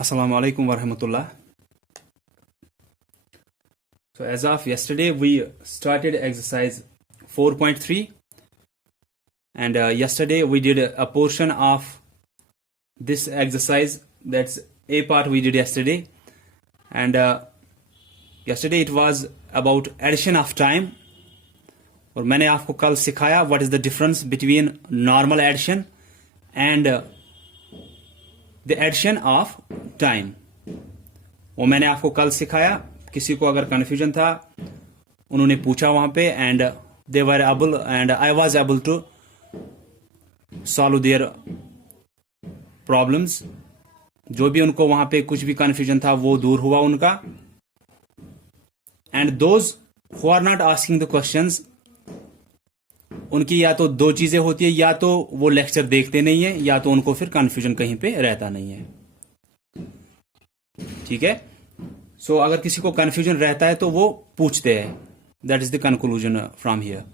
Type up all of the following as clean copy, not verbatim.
Assalamu alaikum wa rahmatullah. So as of yesterday we started exercise 4.3 and yesterday we did a portion of this exercise. That's a part we did yesterday, and yesterday it was about addition of time. और मैंने आपको कल सिखाया what is the difference between normal addition and the addition of time. वो मैंने आपको कल सिखाया. किसी को अगर कंफ्यूजन था उन्होंने पूछा वहां पे and they were able and I was able to solve their problems. जो भी उनको वहां पे कुछ भी कंफ्यूजन था वो दूर हुआ उनका. And those who are not asking the questions, उनकी या तो दो चीजें होती है, या तो वो लेक्चर देखते नहीं है या तो उनको फिर कंफ्यूजन कहीं पे रहता नहीं है. ठीक है. सो अगर किसी को कंफ्यूजन रहता है तो वो पूछते हैं. That is the conclusion from here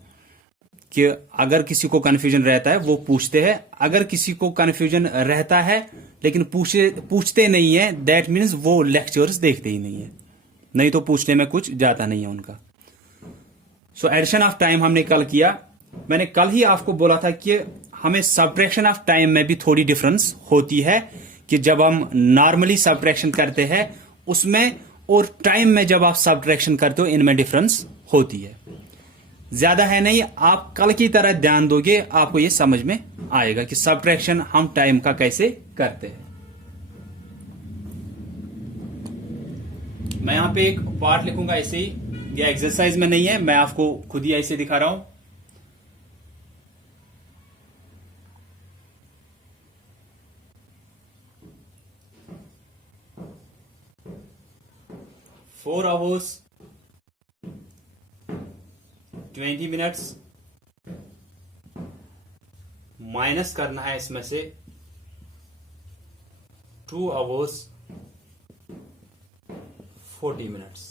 कि अगर किसी को कंफ्यूजन रहता है वो पूछते हैं. अगर किसी को कंफ्यूजन रहता है लेकिन पूछते नहीं है, दैट मीन्स वो लेक्चर्स देखते ही नहीं है. नहीं तो पूछने में कुछ जाता नहीं है उनका. सो एडिशन ऑफ टाइम हमने कल किया. मैंने कल ही आपको बोला था कि हमें सब्ट्रैक्शन ऑफ टाइम में भी थोड़ी डिफरेंस होती है कि जब हम नॉर्मली सब्ट्रैक्शन करते हैं उसमें और टाइम में जब आप सब्ट्रैक्शन करते हो इनमें डिफरेंस होती है. ज्यादा है नहीं, आप कल की तरह ध्यान दोगे आपको ये समझ में आएगा कि सब्ट्रैक्शन हम टाइम का कैसे करते हैं. मैं यहां पे एक पार्ट लिखूंगा ऐसे ही. ये एक्सरसाइज में नहीं है, मैं आपको खुद ही ऐसे दिखा रहा हूं. फोर आवर्स 20 मिनट्स माइनस करना है इसमें से 2 आवर्स 40 मिनट्स.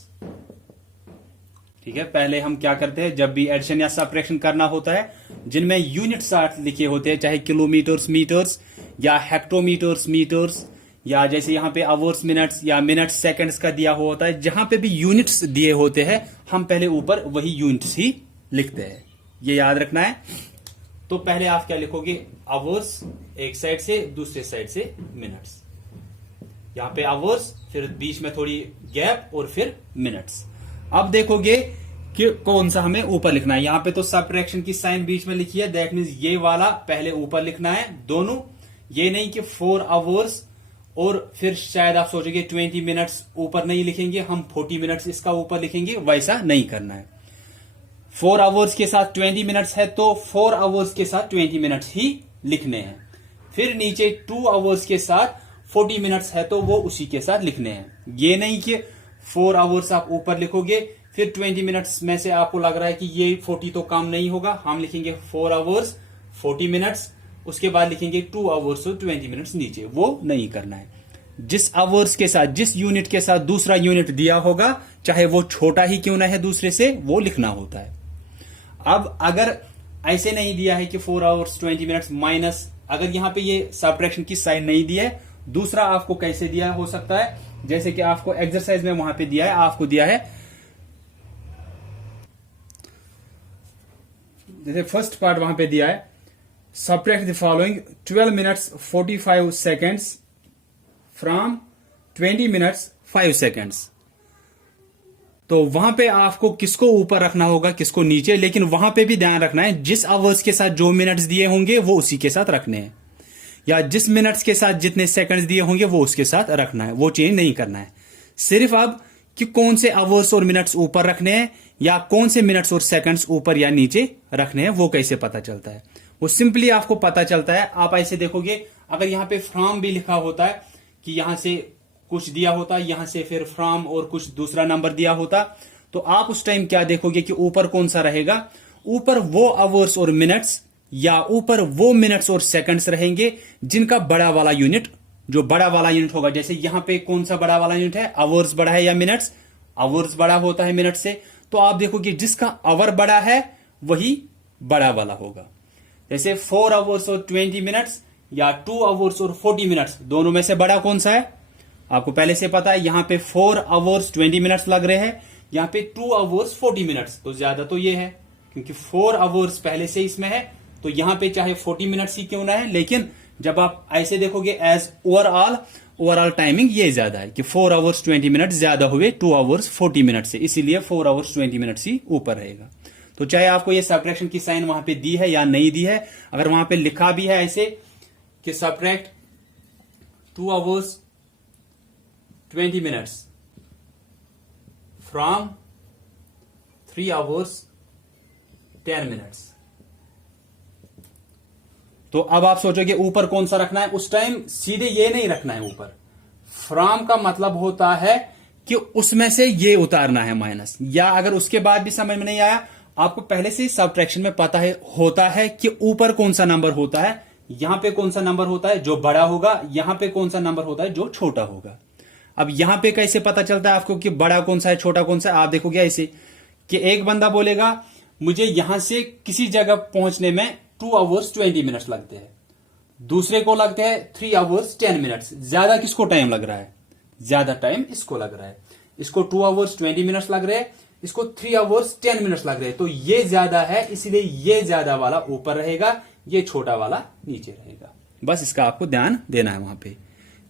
ठीक है. पहले हम क्या करते हैं, जब भी एडिशन या सब्ट्रैक्शन करना होता है जिनमें यूनिट्स लिखे होते हैं, चाहे किलोमीटर्स मीटर्स या हेक्टोमीटर्स मीटर्स, या जैसे यहां पे आवर्स मिनट्स या मिनट्स सेकंड्स का दिया हुआ होता है, जहां पे भी यूनिट्स दिए होते हैं हम पहले ऊपर वही यूनिट्स ही लिखते हैं. ये याद रखना है. तो पहले आप क्या लिखोगे, आवर्स एक साइड से, दूसरे साइड से मिनट्स. यहां पे आवर्स, फिर बीच में थोड़ी गैप और फिर मिनट्स. अब देखोगे कि कौन सा हमें ऊपर लिखना है. यहां पे तो सब्ट्रैक्शन की साइन बीच में लिखी है, दैट मीन्स ये वाला पहले ऊपर लिखना है दोनों. ये नहीं कि 4 आवर्स और फिर शायद आप सोचोगे 20 मिनट्स ऊपर नहीं लिखेंगे, हम 40 मिनट्स इसका ऊपर लिखेंगे. वैसा नहीं करना है. 4 आवर्स के साथ 20 मिनट्स है तो 4 आवर्स के साथ 20 मिनट्स ही लिखने हैं. फिर नीचे 2 आवर्स के साथ 40 मिनट्स है तो वो उसी के साथ लिखने हैं. ये नहीं कि 4 आवर्स आप ऊपर लिखोगे फिर 20 मिनट्स में से आपको लग रहा है कि ये 40 तो काम नहीं होगा, हम लिखेंगे 4 आवर्स 40 मिनट्स, उसके बाद लिखेंगे 2 आवर्स और 20 मिनट्स नीचे. वो नहीं करना है. जिस आवर्स के साथ, जिस यूनिट के साथ दूसरा यूनिट दिया होगा, चाहे वो छोटा ही क्यों ना है दूसरे से, वो लिखना होता है. अब अगर ऐसे नहीं दिया है कि 4 आवर्स 20 मिनट्स माइनस, अगर यहां पे ये सब्ट्रैक्शन की साइन नहीं दिया है, दूसरा आपको कैसे दिया हो सकता है, जैसे कि आपको एक्सरसाइज में वहां पे दिया है, आपको दिया है जैसे फर्स्ट पार्ट वहां पे दिया है, subtract the following 12 minutes 45 seconds from 20 minutes 5 seconds. तो वहां पे आपको किसको ऊपर रखना होगा किसको नीचे, लेकिन वहां पे भी ध्यान रखना है जिस आवर्स के साथ जो मिनट्स दिए होंगे वो उसी के साथ रखने हैं, या जिस मिनट्स के साथ जितने सेकंड्स दिए होंगे वो उसके साथ रखना है. वो चेंज नहीं करना है. सिर्फ अब कि कौन से आवर्स और मिनट्स ऊपर रखने हैं या कौन से मिनट्स और सेकंड्स ऊपर या नीचे रखने हैं, वो कैसे पता चलता है. वो सिंपली आपको पता चलता है. आप ऐसे देखोगे, अगर यहां पे फ्रॉम भी लिखा होता है कि यहां से कुछ दिया होता, यहां से फिर फ्रॉम और कुछ दूसरा नंबर दिया होता, तो आप उस टाइम क्या देखोगे कि ऊपर कौन सा रहेगा, ऊपर वो आवर्स और मिनट्स या ऊपर वो मिनट्स और सेकंड्स रहेंगे जिनका बड़ा वाला यूनिट, जो बड़ा वाला यूनिट होगा. जैसे यहां पे कौन सा बड़ा वाला यूनिट है, आवर्स बड़ा है या मिनट्स, आवर्स बड़ा होता है मिनट से, तो आप देखोगे जिसका आवर बड़ा है वही बड़ा वाला होगा. जैसे 4 आवर्स और 20 मिनट्स या 2 आवर्स और 40 मिनट्स, दोनों में से बड़ा कौन सा है, आपको पहले से पता है यहां पे 4 आवर्स 20 मिनट्स लग रहे हैं, यहां पे 2 आवर्स 40 मिनट्स, तो ज्यादा तो ये है क्योंकि 4 आवर्स पहले से इसमें है, तो यहां पे चाहे 40 मिनट्स ही क्यों ना है, लेकिन जब आप ऐसे देखोगे एज ओवरऑल टाइमिंग ये ज्यादा है कि 4 आवर्स 20 मिनट ज्यादा हुए 2 आवर्स 40 मिनट से, इसीलिए 4 आवर्स 20 मिनट्स ही ऊपर रहेगा। तो चाहे आपको ये सब्ट्रैक्शन की साइन वहां पे दी है या नहीं दी है, अगर वहां पे लिखा भी है ऐसे कि subtract 2 hours 20 minutes from 3 hours 10 minutes, तो अब आप सोचोगे ऊपर कौन सा रखना है, उस टाइम सीधे ये नहीं रखना है ऊपर। फ्रॉम का मतलब होता है कि उसमें से ये उतारना है माइनस, या अगर उसके बाद भी समझ में नहीं आया, आपको पहले से ही सब्ट्रैक्शन में पता है होता है कि ऊपर कौन सा नंबर होता है, यहां पे कौन सा नंबर होता है जो बड़ा होगा, यहां पे कौन सा नंबर होता है जो छोटा होगा। अब यहां पे कैसे पता चलता है आपको कि बड़ा कौन सा है छोटा कौन सा है, आप देखोगे ऐसे कि एक बंदा बोलेगा मुझे यहां से किसी जगह पहुंचने में 2 आवर्स 20 मिनट्स लगते हैं, दूसरे को लगते हैं 3 आवर्स 10 मिनट्स। ज्यादा किसको टाइम लग रहा है, ज्यादा टाइम इसको लग रहा है, इसको 2 आवर्स 20 मिनट्स लग रहे हैं, इसको 3 आवर्स 10 मिनट्स लग रहे हैं, तो ये ज्यादा है, इसलिए ये ज्यादा वाला ऊपर रहेगा, ये छोटा वाला नीचे रहेगा। बस इसका आपको ध्यान देना है वहां पे,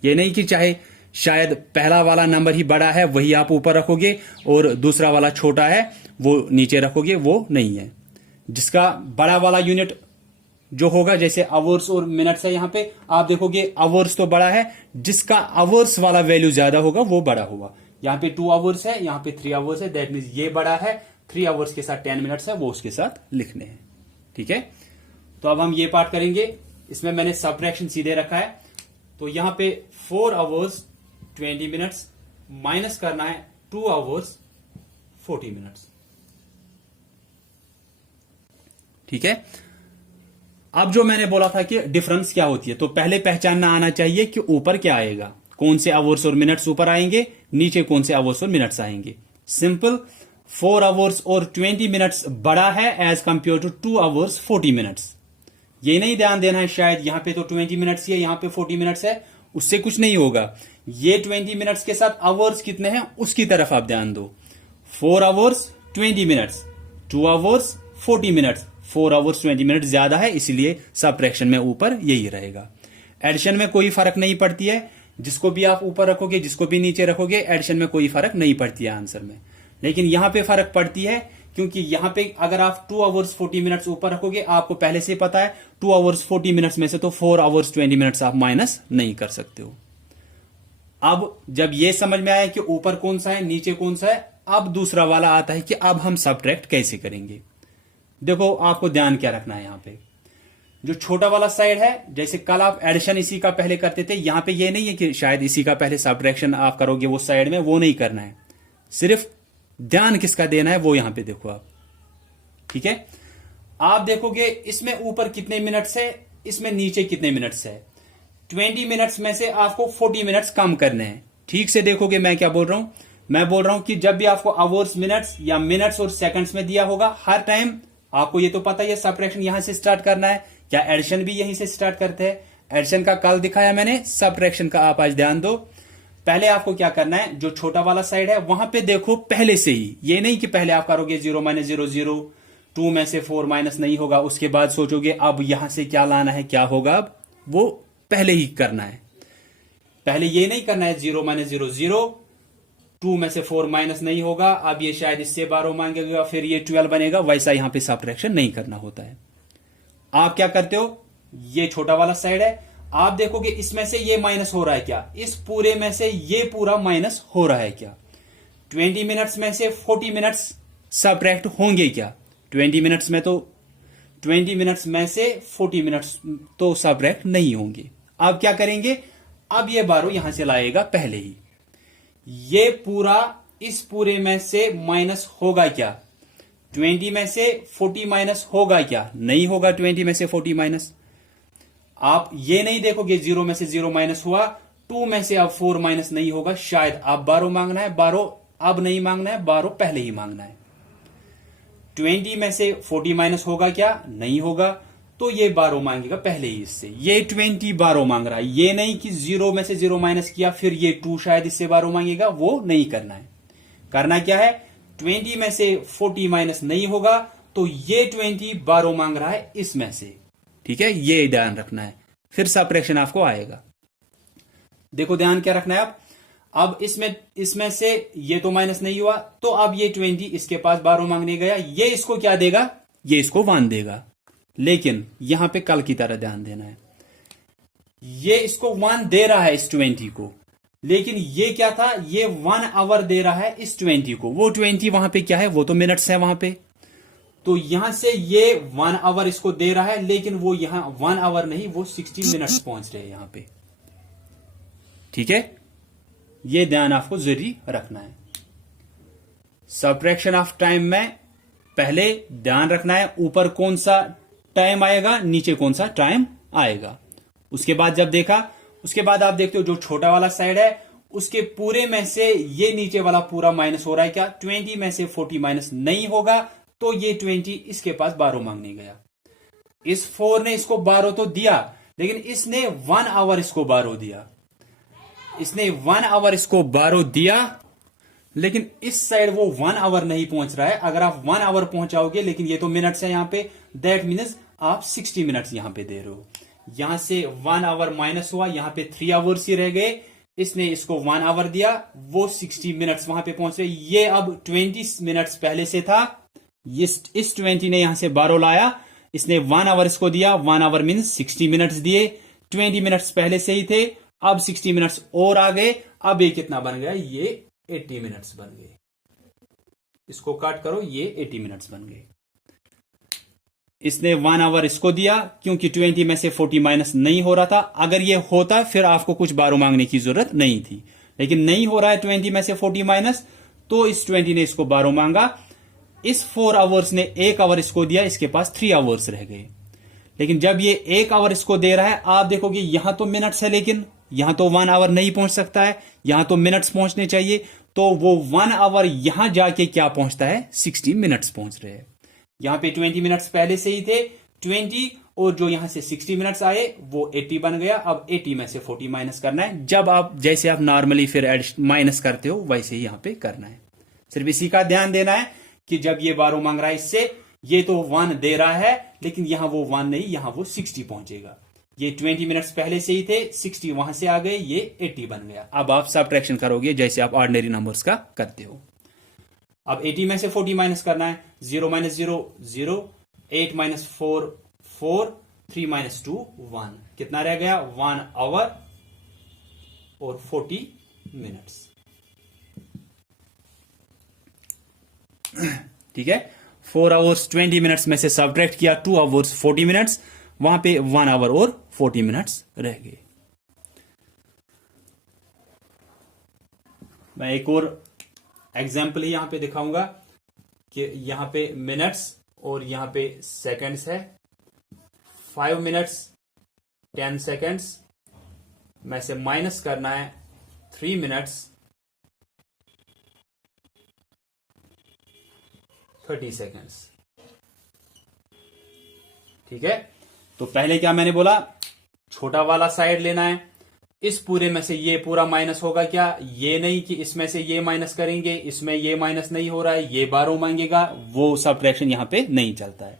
ये नहीं कि चाहे शायद पहला वाला नंबर ही बड़ा है वही आप ऊपर रखोगे और दूसरा वाला छोटा है वो नीचे रखोगे, वो नहीं है। जिसका बड़ा वाला यूनिट जो होगा, जैसे आवर्स और मिनट्स है, यहां पे आप देखोगे आवर्स तो बड़ा है, जिसका आवर्स वाला वैल्यू ज्यादा होगा वो बड़ा होगा। यहां पे 2 आवर्स है, यहां पे 3 आवर्स है, दैट मीन्स ये बड़ा है, 3 आवर्स के साथ 10 मिनट्स है वो उसके साथ लिखने हैं। ठीक है, तो अब हम ये पार्ट करेंगे, इसमें मैंने सब्ट्रैक्शन सीधे रखा है, तो यहां पे 4 आवर्स 20 मिनट्स माइनस करना है 2 आवर्स 40 मिनट्स। ठीक है, अब जो मैंने बोला था कि डिफरेंस क्या होती है, तो पहले पहचानना आना चाहिए कि ऊपर क्या आएगा, कौन से आवर्स और मिनट्स ऊपर आएंगे, नीचे कौन से आवर्स और मिनट्स आएंगे। सिंपल, 4 आवर्स और 20 मिनट्स बड़ा है as compare to 2 hours 40 minutes. ये नहीं ध्यान देना है शायद यहां पे तो 20 मिनट्स है, यहां पे 40 मिनट्स है, उससे कुछ नहीं होगा। ये 20 मिनट्स के साथ आवर्स कितने हैं उसकी तरफ आप ध्यान दो। 4 hours 20 minutes, 2 hours 40 minutes, 4 hours 20 minute ज्यादा है, इसलिए सब्ट्रैक्शन में ऊपर यही रहेगा। एडिशन में कोई फर्क नहीं पड़ती है, जिसको भी आप ऊपर रखोगे जिसको भी नीचे रखोगे एडिशन में कोई फर्क नहीं पड़ती है आंसर में, लेकिन यहां पे फर्क पड़ती है क्योंकि यहां पे अगर आप 2 आवर्स 40 मिनट्स ऊपर रखोगे, आपको पहले से पता है 2 आवर्स 40 मिनट्स में से तो 4 आवर्स 20 मिनट्स आप माइनस नहीं कर सकते हो। अब जब ये समझ में आया कि ऊपर कौन सा है नीचे कौन सा है, अब दूसरा वाला आता है कि अब हम सब्ट्रैक्ट कैसे करेंगे। देखो आपको ध्यान क्या रखना है, यहां पे जो छोटा वाला साइड है, जैसे कल आप एडिशन इसी का पहले करते थे, यहां पे ये नहीं है कि शायद इसी का पहले सब्ट्रैक्शन आप करोगे वो साइड में, वो नहीं करना है। सिर्फ ध्यान किसका देना है वो यहां पे देखो आप। ठीक है, आप देखोगे इसमें ऊपर कितने मिनट्स है, इसमें नीचे कितने मिनट्स है। 20 मिनट्स में से आपको 40 मिनट्स कम करने हैं। ठीक से देखोगे मैं क्या बोल रहा हूं, मैं बोल रहा हूं कि जब भी आपको आवर्स मिनट्स या मिनट्स और सेकंड्स में दिया होगा, हर टाइम आपको ये तो पता ही है सब्ट्रैक्शन यहां से स्टार्ट करना है, क्या एडिशन भी यहीं से स्टार्ट करते हैं। एडिशन का कल दिखाया मैंने, सब्ट्रैक्शन का आप आज ध्यान दो। पहले आपको क्या करना है, जो छोटा वाला साइड है वहां पे देखो पहले से ही, ये नहीं कि पहले आप करोगे 0 - 0 0, 2 में से 4 माइनस नहीं होगा, उसके बाद सोचोगे अब यहां से क्या लाना है क्या होगा, अब वो पहले ही करना है। पहले ये नहीं करना है 0 - 0 0, 2 में से 4 माइनस नहीं होगा, अब ये शायद इससे 12 मांगेगा फिर ये 12 बनेगा, वैसा यहां पे सब्ट्रैक्शन नहीं करना होता है। आप क्या करते हो, ये छोटा वाला साइड है, आप देखोगे इसमें से ये माइनस हो रहा है क्या, इस पूरे में से ये पूरा माइनस हो रहा है क्या। 20 मिनट्स में से 40 मिनट्स सब्ट्रैक्ट होंगे क्या, 20 मिनट्स में तो 20 मिनट्स में से 40 मिनट्स तो सब्ट्रैक्ट नहीं होंगे। अब क्या करेंगे, अब ये 12 यहां से लाएगा पहले ही, ये पूरा इस पूरे में से माइनस होगा क्या, 20 में से 40 माइनस होगा क्या, नहीं होगा 20 में से 40 माइनस। आप ये नहीं देखोगे 0 में से 0 माइनस हुआ, 2 में से अब 4 माइनस नहीं होगा, शायद आप 12 मांगना है, 12 अब नहीं मांगना है, 12 पहले ही मांगना है। 20 में से 40 माइनस होगा क्या, नहीं होगा। तो ये 12 मांगेगा पहले ही इससे। ये 20 12 मांग रहा है, ये नहीं कि 0 में से 0 माइनस किया फिर ये 2 शायद इससे 12 मांगेगा, वो नहीं करना है। करना क्या है, 20 में से 40 माइनस नहीं होगा, तो ये 20 12 मांग रहा है इसमें से। ठीक है, ये ध्यान रखना है, फिर सबट्रैक्शन आपको आएगा। देखो ध्यान क्या रखना है अब इसमें से ये तो माइनस नहीं हुआ, तो अब ये 20 इसके पास 12 मांगने गया, ये इसको क्या देगा, ये इसको 1 देगा। लेकिन यहां पे कल की तरह ध्यान देना है, ये इसको 1 दे रहा है इस 20 को, लेकिन ये क्या था, ये 1 आवर दे रहा है इस 20 को। वो 20 वहां पे क्या है, वो तो मिनट्स है वहां पे, तो यहां से ये 1 आवर इसको दे रहा है, लेकिन वो यहां 1 आवर नहीं, वो 60 मिनट्स पहुंच रहे हैं यहां पे। ठीक है, ये ध्यान आपको जरूरी रखना है। सबट्रैक्शन ऑफ टाइम में पहले ध्यान रखना है ऊपर कौन सा टाइम आएगा, नीचे कौन सा टाइम आएगा। उसके बाद जब देखा, उसके बाद आप देखते हो जो छोटा वाला साइड है उसके पूरे में से ये नीचे वाला पूरा माइनस हो रहा है क्या, 20 में से 40 माइनस नहीं होगा, तो ये 20 इसके पास 12 मांगने गया। इस 4 ने इसको 12 तो दिया, लेकिन इसने 1 आवर इसको 12 दिया, इसने 1 आवर इसको 12 दिया, लेकिन इस साइड वो 1 आवर नहीं पहुंच रहा है। अगर आप 1 आवर पहुंचाओगे, लेकिन ये तो मिनट्स है यहां पे, दैट मीन्स आप 60 मिनट्स यहां पे दे रहे हो। यहां से 1 आवर माइनस हुआ, यहां पे 3 आवर्स ही रह गए, इसने इसको 1 आवर दिया, वो 60 मिनट्स वहां पे पहुंच रहे। ये अब 20 मिनट्स पहले से था, इस 20 ने यहां से 12 लाया, इसने 1 आवर इसको दिया, 1 आवर मीन्स 60 मिनट्स दिए, 20 मिनट्स पहले से ही थे, अब 60 मिनट्स और आ गए। अब ये कितना बन गया, ये 80 मिनट्स बन गए। इसको काट करो, ये 80 मिनट्स बन गए। इसने 1 आवर इसको दिया, क्योंकि 20 में से 40 माइनस नहीं हो रहा था। अगर ये होता फिर आपको कुछ 12 मांगने की जरूरत नहीं थी, लेकिन नहीं हो रहा है 20 में से 40 माइनस, तो इस 20 ने इसको 12 मांगा। इस 4 आवर्स ने 1 आवर इसको दिया, इसके पास 3 आवर्स रह गए। लेकिन जब ये 1 आवर इसको दे रहा है, आप देखोगे यहां तो मिनट्स है, लेकिन यहां तो 1 आवर नहीं पहुंच सकता है, यहां तो मिनट्स पहुंचने चाहिए, तो वो 1 आवर यहां जाके क्या पहुंचता है, 60 मिनट्स पहुंच रहे हैं। यहां पे 20 मिनट्स पहले से ही थे, 20 और जो यहां से 60 मिनट्स आए वो 80 बन गया। अब 80 में से 40 माइनस करना है, जब आप जैसे आप नॉर्मली फिर माइनस करते हो वैसे ही यहां पे करना है। सिर्फ इसी का ध्यान देना है कि जब ये 12 मांग रहा है इससे, ये तो 1 दे रहा है, लेकिन यहां वो 1 नहीं, यहां वो 60 पहुंचेगा। ये 20 मिनट्स पहले से ही थे, 60 वहां से आ गए, ये 80 बन गया। अब आप सबट्रैक्शन करोगे जैसे आप ऑर्डिनरी नंबर्स का करते हो। अब 80 में से 40 माइनस करना है, 0 माइनस 0 0, 8 माइनस 4 4, 3 माइनस 2 1, कितना रह गया, 1 आवर और 40 मिनट्स। ठीक है, 4 आवर्स 20 मिनट्स में से सबट्रैक्ट किया 2 आवर्स 40 मिनट्स, वहां पे 1 आवर और 40 मिनट्स रह गए। मैं एक और एग्जाम्पल ही यहां पे दिखाऊंगा कि यहां पे मिनट्स और यहां पे सेकंड्स है। 5 मिनट्स 10 सेकंड्स में से माइनस करना है 3 मिनट्स 30 सेकंड्स। ठीक है, तो पहले क्या मैंने बोला, छोटा वाला साइड लेना है, इस पूरे में से ये पूरा माइनस होगा क्या, ये नहीं कि इसमें से ये माइनस करेंगे, इसमें ये माइनस नहीं हो रहा है, ये 12 मांगेगा, वो सबट्रैक्शन यहां पे नहीं चलता है।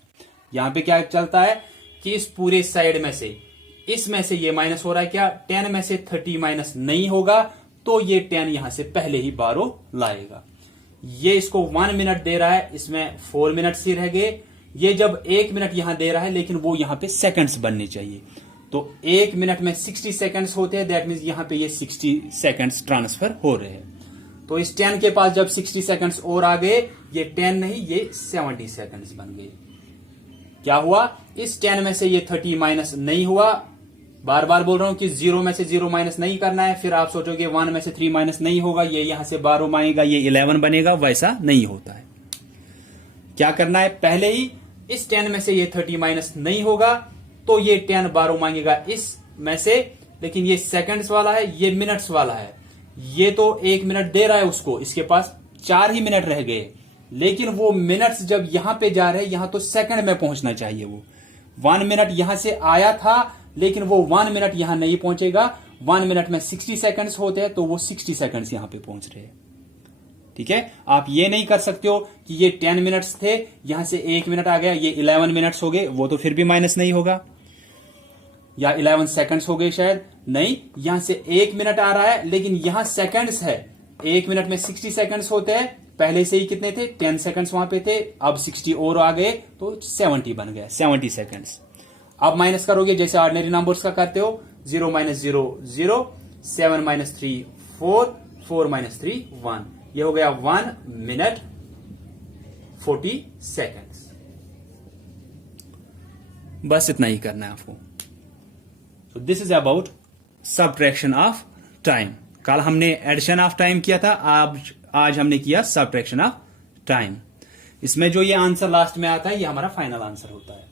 यहां पे क्या चलता है कि इस पूरे साइड में से, इसमें से ये माइनस हो रहा है क्या, 10 में से 30 माइनस नहीं होगा, तो ये 10 यहां से पहले ही 12 लाएगा। ये इसको 1 मिनट दे रहा है, इसमें 4 मिनट्स ही रह गए। ये जब 1 मिनट यहां दे रहा है, लेकिन वो यहां पे सेकंड्स बनने चाहिए, तो 1 मिनट में 60 सेकंड्स होते हैं, दैट मीन्स यहां पे ये 60 सेकंड्स ट्रांसफर हो रहे हैं। तो इस 10 के पास जब 60 सेकंड्स और आ गए, ये 10 नहीं, ये 70 सेकंड्स बन गए। क्या हुआ, इस 10 में से ये 30 माइनस नहीं हुआ। बार बार बोल रहा हूं कि 0 में से 0 माइनस नहीं करना है, फिर आप सोचोगे 1 में से 3 माइनस नहीं होगा, ये यहां से 12 मांगेगा, ये 11 बनेगा, वैसा नहीं होता है। क्या करना है, पहले ही इस 10 में से ये 30 माइनस नहीं होगा, तो ये 10 12 मांगेगा इस में से, लेकिन ये सेकंड्स वाला है, ये मिनट्स वाला है। ये तो 1 मिनट दे रहा है उसको, इसके पास 4 ही मिनट रह गए, लेकिन वो मिनट्स जब यहां पे जा रहे हैं, यहां तो सेकंड में पहुंचना चाहिए, 1 मिनट यहां से आया था, लेकिन वो 1 मिनट यहां नहीं पहुंचेगा। 1 मिनट में 60 सेकंड्स होते हैं, तो वो 60 सेकंड्स यहां पे पहुंच रहे हैं। ठीक है, आप ये नहीं कर सकते हो कि ये 10 मिनट्स थे, यहां से 1 मिनट आ गया, ये 11 मिनट्स हो गए, वो तो फिर भी माइनस नहीं होगा। या 11 सेकंड्स हो गए शायद, नहीं, यहां से 1 मिनट आ रहा है, लेकिन यहां सेकंड्स है। 1 मिनट में 60 सेकंड्स होते हैं, पहले से ही कितने थे, 10 सेकंड्स वहां पे थे, अब 60 और आ गए, तो 70 बन गया, 70 सेकंड्स। अब माइनस करोगे जैसे ऑर्डिनरी नंबर्स का करते हो, 0 - 0 0, 7 - 3 4, 4 - 3 1, ये हो गया 1 मिनट 40 सेकंड्स। बस इतना ही करना है आपको। So this is about subtraction of time. कल हमने एडिशन ऑफ टाइम किया था, आज हमने किया subtraction of time. इसमें जो ये आंसर लास्ट में आता है, ये हमारा फाइनल आंसर होता है।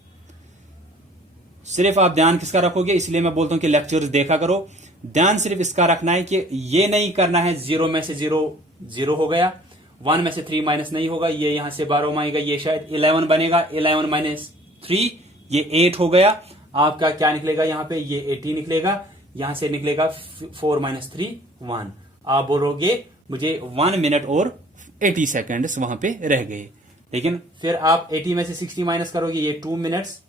सिर्फ आप ध्यान किसका रखोगे, इसलिए मैं बोलता हूं कि लेक्चर्स देखा करो। ध्यान सिर्फ इसका रखना है कि ये नहीं करना है 0 में से 0 0 हो गया, 1 में से 3 माइनस नहीं होगा, ये यहां से 12 आएगा, ये शायद 11 बनेगा, 11 - 3 ये 8 हो गया। आपका क्या निकलेगा यहां पे, ये 80 निकलेगा, यहां से निकलेगा 4 - 3 1। आप बोलोगे मुझे 1 मिनट और 80 सेकंड्स वहां पे रह गए, लेकिन फिर आप 80 में से 60 माइनस करोगे, ये 2 मिनट्स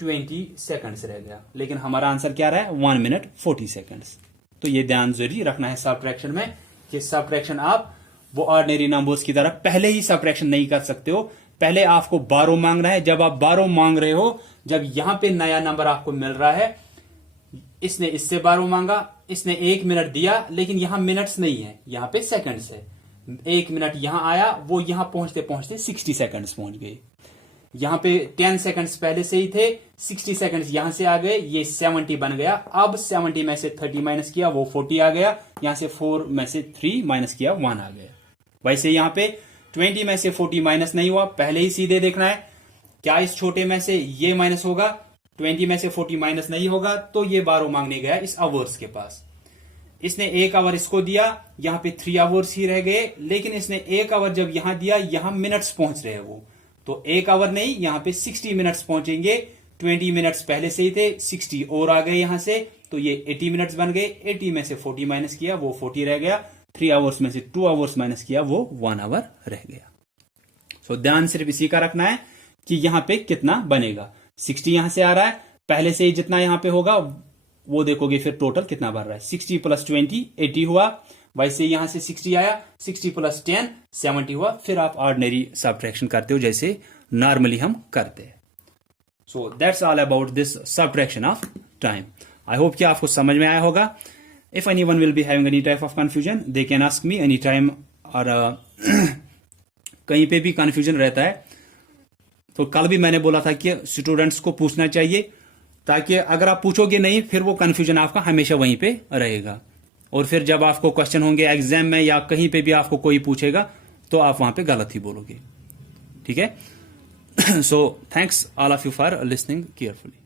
20 सेकंड्स रह गया, लेकिन हमारा आंसर क्या रहा है, 1 मिनट 40 सेकंड्स। तो ये ध्यान जरूरी रखना है सब्ट्रैक्शन में, कि सब्ट्रैक्शन आप वो ऑर्डिनरी नंबर्स की तरह पहले ही सब्ट्रैक्शन नहीं कर सकते हो। पहले आपको 12 मांगना है। जब आप 12 मांग रहे हो, जब यहां पे नया नंबर आपको मिल रहा है, इसने इससे 12 मांगा, इसने 1 मिनट दिया, लेकिन यहां मिनट्स नहीं है, यहां पे सेकंड्स है। 1 मिनट यहां आया, वो यहां पहुंचते पहुंचते 60 सेकंड्स पहुंच गए। यहां पे 10 सेकंड्स पहले से ही थे, 60 सेकंड्स यहां से आ गए, ये 70 बन गया। अब 70 में से 30 माइनस किया, वो 40 आ गया। यहां से 4 में से 3 माइनस किया, 1 आ गया। वैसे यहां पे 20 में से 40 माइनस नहीं हुआ, पहले ही सीधे देखना है क्या इस छोटे में से ये माइनस होगा। 20 में से 40 माइनस नहीं होगा, तो ये 12 मांगने गया इस आवर्स के पास। इसने 1 आवर इसको दिया, यहां पे 3 आवर्स ही रह गए, लेकिन इसने 1 आवर जब यहां दिया, यहां मिनट्स पहुंच रहे हैं वो, तो 1 आवर नहीं, यहां पे 60 मिनट्स पहुंचेंगे। 20 मिनट्स पहले से ही थे, 60 और आ गए यहां से, तो ये 80 मिनट्स बन गए। 80 में से 40 माइनस किया, वो 40 रह गया। 3 आवर्स में से 2 आवर्स माइनस किया, वो 1 आवर रह गया। सो ध्यान सिर्फ इसी का रखना है कि यहां पे कितना बनेगा। 60 यहां से आ रहा है, पहले से ही जितना यहां पे होगा वो देखोगे फिर टोटल कितना बन रहा है। 60 + 20 80 हुआ, वैसे यहां से 60 आया, 60 + 10 70 हुआ। फिर आप ऑर्डिनरी सब्ट्रैक्शन करते हो जैसे नॉर्मली हम करते हैं। So that's all about this subtraction of time. I hope कि आपको समझ में आया होगा। If anyone will be having any type of confusion, they can ask me any time. और कहीं पे भी कंफ्यूजन रहता है तो कल भी मैंने बोला था कि स्टूडेंट्स को पूछना चाहिए, ताकि अगर आप पूछोगे नहीं, फिर वो कंफ्यूजन आपका हमेशा वहीं पे रहेगा। और फिर जब आपको क्वेश्चन होंगे एग्जाम में या कहीं पे भी आपको कोई पूछेगा, तो आप वहां पे गलत ही बोलोगे। ठीक है। So thanks all of you for listening carefully.